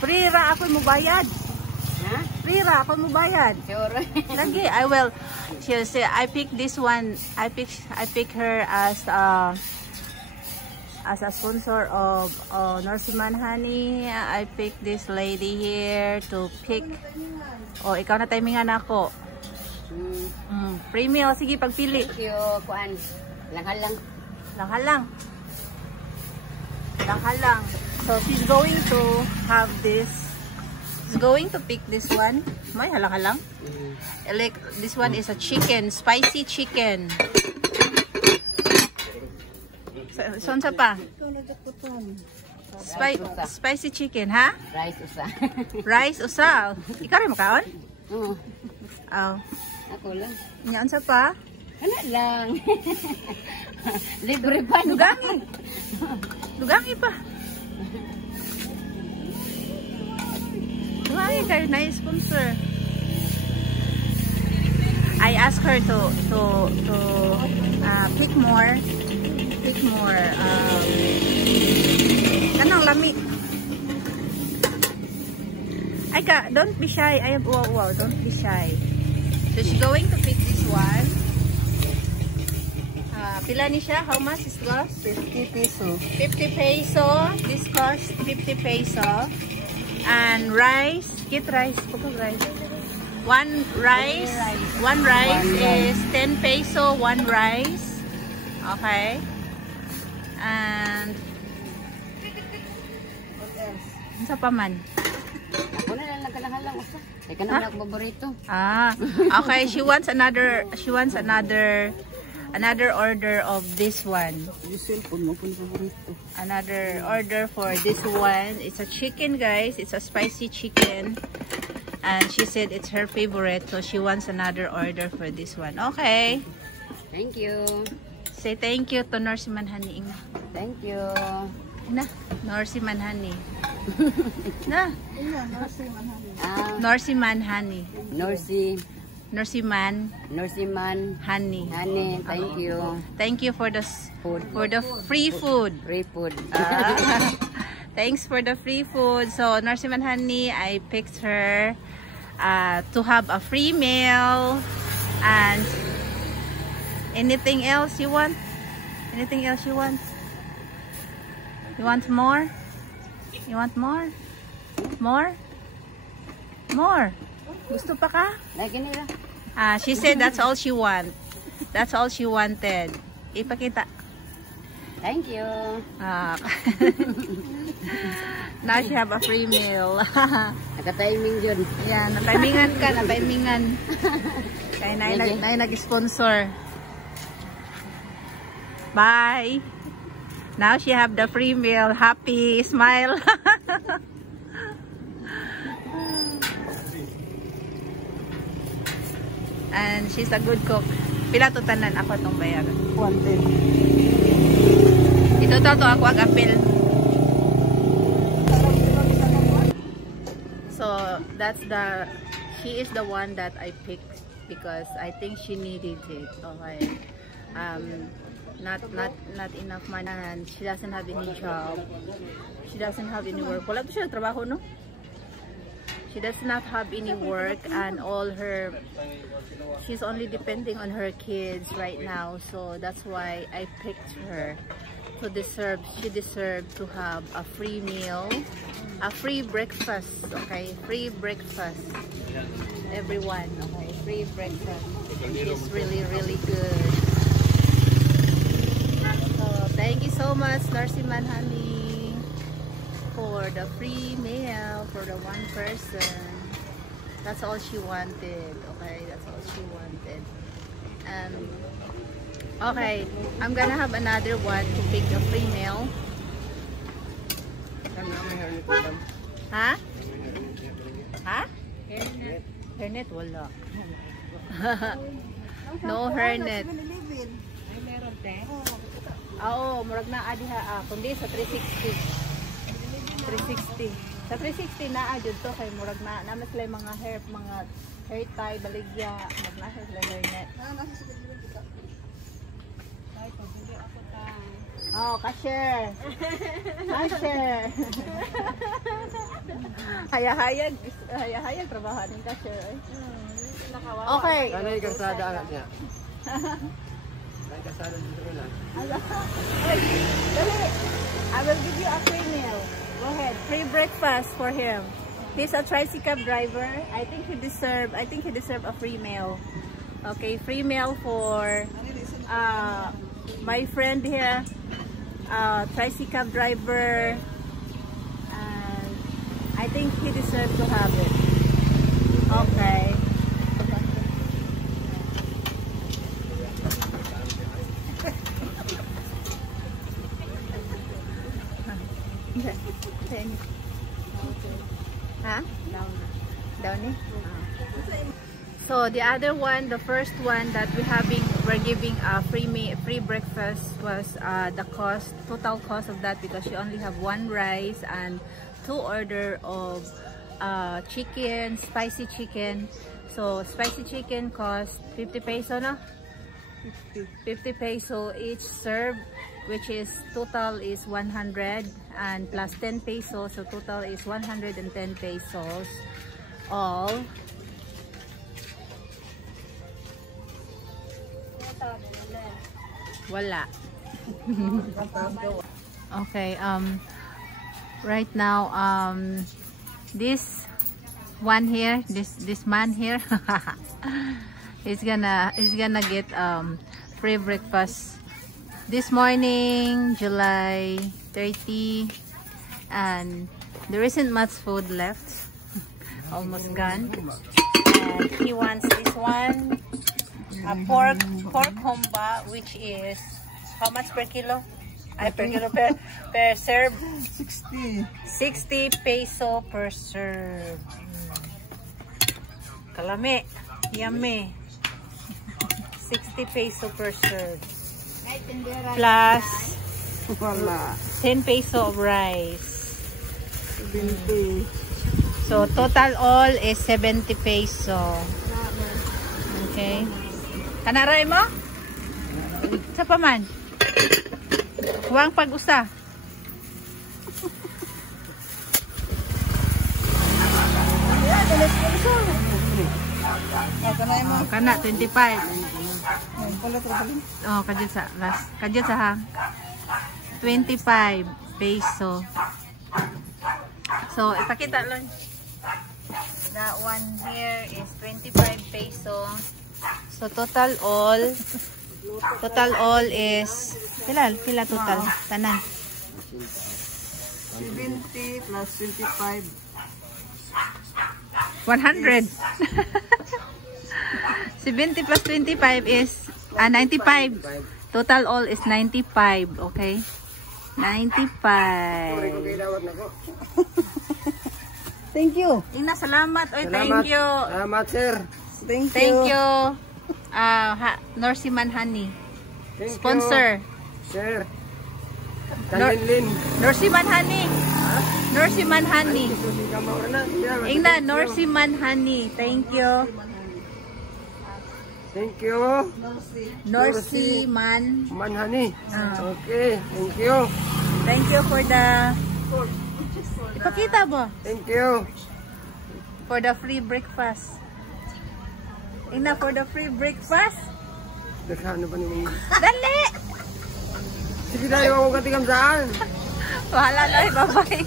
Free ra ako mo bayad. Ha? Free ra ako mo bayad. Sure. Lagi, I will. She'll say, I pick this one. I pick her as a sponsor of Norseman Honey. I pick this lady here to pick. Oh, ikaw na timingan ako. Free meal, sige pagpili. Thank you, kuan. Langhalang. Langhalang. Langhalang. So she's going to have this. She's going to pick this one. May halang-halang. Like this one is a chicken, spicy chicken. Son sa pa? Spicy chicken, ha? Rice usa. Rice usa. Ikaw rin makaon? Oo. Oh. Ako lang. Yan sa pa? Ano lang. Libre pa. Dugangi. Dugangi pa. Dugangi kayo na sponsor. I asked her to pick more. Pick more. Kanang lami. Ay ka, don't be shy. I have wow, don't be shy. So she's going to pick this one. Pila ni siya? How much is cost? 50 peso. 50 peso. This cost 50 peso. And rice. Get rice. Pagod rice. One rice is 10 peso. One rice. Okay. And What else? sa paman. Ako na lang nagkalahalang usa. Ay ka naman ako paborito. Okay, she wants another order of this one. Yung cellphone mo kung paborito. Another order for this one. It's a chicken, guys. It's a spicy chicken. And she said it's her favorite, so she wants another order for this one. Okay. Thank you. Say thank you to Norseman Honey. Thank you. Na, Norseman Honey. Na, Norseman Norseman Honey. Honey. Norseman Honey. Honey, thank you. Thank you for the Food. for the free food. Free food. Thanks for the free food. So Norseman Honey, I picked her to have a free meal. And anything else you want? Anything else you want? You want more? You want more? More? More? Gusto pa ka? Lagi nila. She said that's all she want. That's all she wanted. Ipakita. Thank you. Now she have a free meal. Naka-timing yun. Yan, na-timingan ka, na-timingan. Kaya na nag-sponsor. Bye. Now she have the free meal. Happy, smile. And she's a good cook. Pila to tanan ako itong bayaran? 110. Ito to ako ag-apil. So that's she is the one that I picked because I think she needed it. Okay. Not enough money, and she doesn't have any job. She doesn't have any work. Wala to siya trabaho, no? She does not have any work, and she's only depending on her kids right now. So that's why I picked her. She deserved to have a free meal, a free breakfast. Okay, free breakfast. Everyone, okay, free breakfast. She's really, really good. So thank you so much, Norseman Honey, for the free meal for the one person. That's all she wanted. Okay, that's all she wanted. Okay, I'm gonna have another one to pick a free meal. Ha? Ha? Hairnet? Wala. No hairnet. Oo, murag na adiha kundi sa 360. 360. Sa 360 na adjud to kay murag na naman sila mga hair tie, baligya, magnasa sila hairnet. Oh, cashier. Cashier. Hayahayag, trabaho ng cashier. Okay. Ano yung karsada anak niya? May kasada dito nila. I will give you a free meal. Go ahead. Free breakfast for him. He's a tricycle driver. I think he deserve a free meal. Okay, free meal for my friend here. Tricycle driver. And I think he deserves to have it. Okay. Huh? Down it? So the other one, the first one that we're giving a free breakfast was the total cost of that, because she only have 1 rice and 2 order of chicken, spicy chicken. So spicy chicken cost 50 peso, no? 50 peso each serve, which is total is 100 and plus 10 pesos, so total is 110 pesos all. Wala. Okay, right now this one here, this man here he's gonna get free breakfast this morning, July 30, and there isn't much food left, almost gone. And he wants this one, a pork humba, which is how much per kilo? Per serve? 60 peso per serve. Kalame, yummy. 60 peso per serve. Plus 10 peso of rice. 70. So total all is 70 peso. Okay. Kanaray mo? Sa paman? Huwag pag-usa. Kana 25. Oh, kadyo sa last. Kadyo sa hang. 25 peso. So, ipakita lang. That one here is 25 peso. So, total all is pila total? Tanan. 70 plus 25. 100. 70 plus 25 is 95. Total all is 95. Okay? 95. Thank you. Ina, salamat. Oy, thank you. Salamat, sir. Thank you. Norsiman Honey. Sponsor. Sir. Kanlin. Norsiman Honey. Norsiman Honey. Ingna, Norsiman Honey. Thank you. Thank you. Norsiman Honey. Okay. Thank you. Thank you for the... Ipakita mo. Thank you. For the free breakfast. Ingna, for the free breakfast. Ano ba naman? Dali! Sige tayo, ako katigam saan? Wala na, bye-bye.